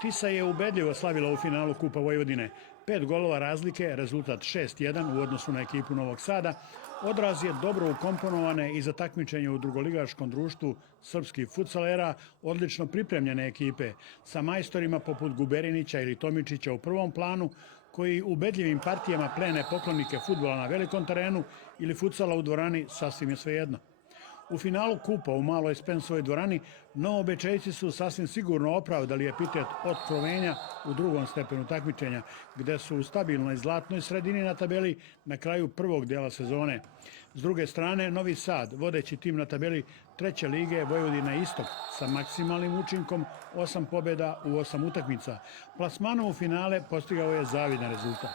Tisa je ubedljivo slavila u finalu Kupa Vojvodine. 5 golova razlike, rezultat 6-1 u odnosu na ekipu Novog Sada, odraz je dobro ukomponovane i za takmičenje u drugoligaškom društvu srpskih futsalera odlično pripremljene ekipe sa majstorima poput Guberinića ili Tomičića u prvom planu, koji ubedljivim partijama plene poklonike fudbala na velikom terenu ili futsala u dvorani, sasvim je svejedno. U finalu Kupa u maloj Spensovoj dvorani Novobečejci su sasvim sigurno opravdali epitet otkrovenja u drugom stepenu takmičenja, gde su u stabilnoj zlatnoj sredini na tabeli na kraju prvog dela sezone. S druge strane, Novi Sad, vodeći tim na tabeli treće lige Vojvodina Istok, sa maksimalnim učinkom 8 pobjeda u 8 utakmica, plasmanom u finale postigao je zavidan rezultat.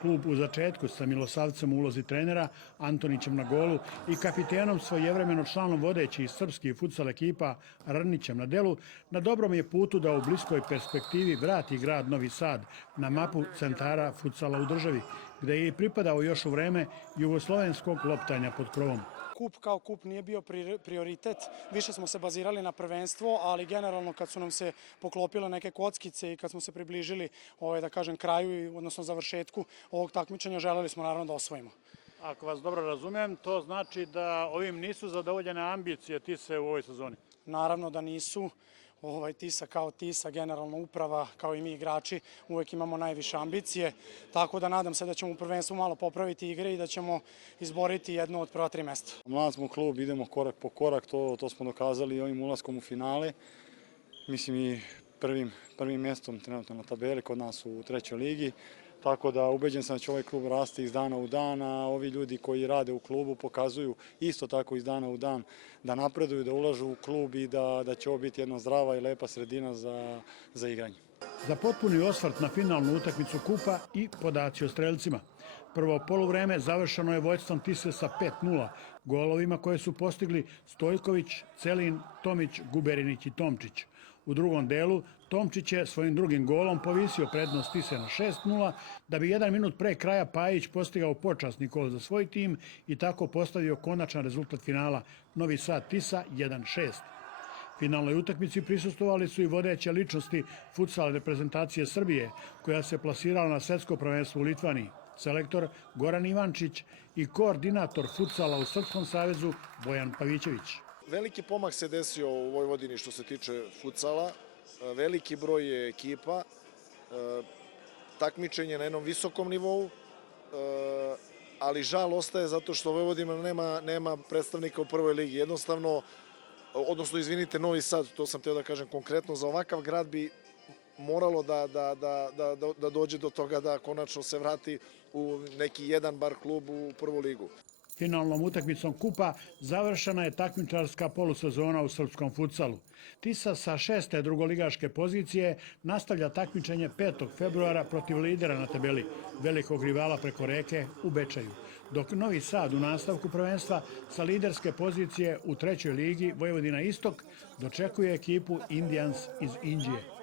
Klub u začetku sa Milosavcem u ulozi trenera, Antonićem na golu i kapitenom svojevremeno članom vodeći iz srpskih futsal ekipa Rnićem na delu, na dobrom je putu da u bliskoj perspektivi vrati grad Novi Sad na mapu centara futsala u državi, gde je i pripadao još u vreme jugoslovenskog loptanja pod krovom. Kup kao kup nije bio prioritet, više smo se bazirali na prvenstvo, ali generalno kad su nam se poklopile neke kockice i kad smo se približili da kažem kraju, odnosno završetku ovog takmičenja, želeli smo naravno da osvojimo. Ako vas dobro razumem, to znači da ovim nisu zadovoljene ambicije Tise u ovoj sezoni? Naravno da nisu. Tisa kao Tisa, generalno uprava, kao i mi igrači, uvek imamo najviše ambicije, tako da nadam se da ćemo u prvenstvu malo popraviti igre i da ćemo izboriti jedno od prva 3 mesta. Mlad smo klub, idemo korak po korak, to smo dokazali i ovim ulaskom u finale. Mislim i prvim mestom trenutno na tabeli kod nas u trećoj ligi. Tako da ubeđen sam da će ovaj klub rasti iz dana u dan, a ovi ljudi koji rade u klubu pokazuju isto tako iz dana u dan da napreduju, da ulažu u klub i da će ovo biti jedna zdrava i lepa sredina za igranje. Za potpuni osvrt na finalnu utakmicu Kupa i podaci o strelcima. Prvo poluvreme završeno je vođstvom Tise sa 5-0, golovima koje su postigli Stojković, Celin, Tomić, Guberinić i Tomčić. U drugom delu Tomčić je svojim drugim golom povisio prednost Tise na 6-0, da bi 1 minut pre kraja Pajić postigao počasni gol za svoj tim i tako postavio konačan rezultat finala Novi Sad Tisa 1-6. Finalnoj utakmici prisustvovali su i vodeće ličnosti futsal reprezentacije Srbije, koja se plasirala na svetsko prvenstvo u Litvaniji, selektor Goran Ivančić i koordinator futsala u Srpskom savezu Bojan Pavićević. Veliki pomak se desio u Vojvodini što se tiče futsala, veliki broj je ekipa, takmičenje na jednom visokom nivou, ali žal ostaje zato što Vojvodina nema predstavnika u prvoj ligi. Jednostavno, odnosno, izvinite, Novi Sad, to sam teo da kažem konkretno, za ovakav grad bi moralo da dođe do toga da konačno se vrati u neki jedan bar klub u prvu ligu. Finalnom utakmicom Kupa završena je takmičarska polusezona u srpskom futsalu. Tisa sa 6. drugoligaške pozicije nastavlja takmičenje 5. februara protiv lidera na tabeli, velikog rivala preko reke u Bečeju, dok Novi Sad u nastavku prvenstva sa liderske pozicije u trećoj ligi Vojvodina Istok dočekuje ekipu Indians iz Inđije.